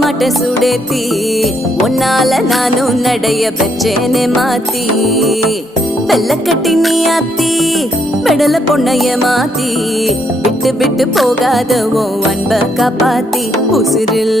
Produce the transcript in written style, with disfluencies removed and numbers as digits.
மாட்ட சுடேத்தி உன்னால நானும் நடைய பெற்றேனே மாத்தி வெள்ள கட்டி நீ ஆத்தி பெடல பொண்ணைய மாத்தி விட்டு விட்டு போகாத உன் அன்ப காப்பாத்தி உசிரில்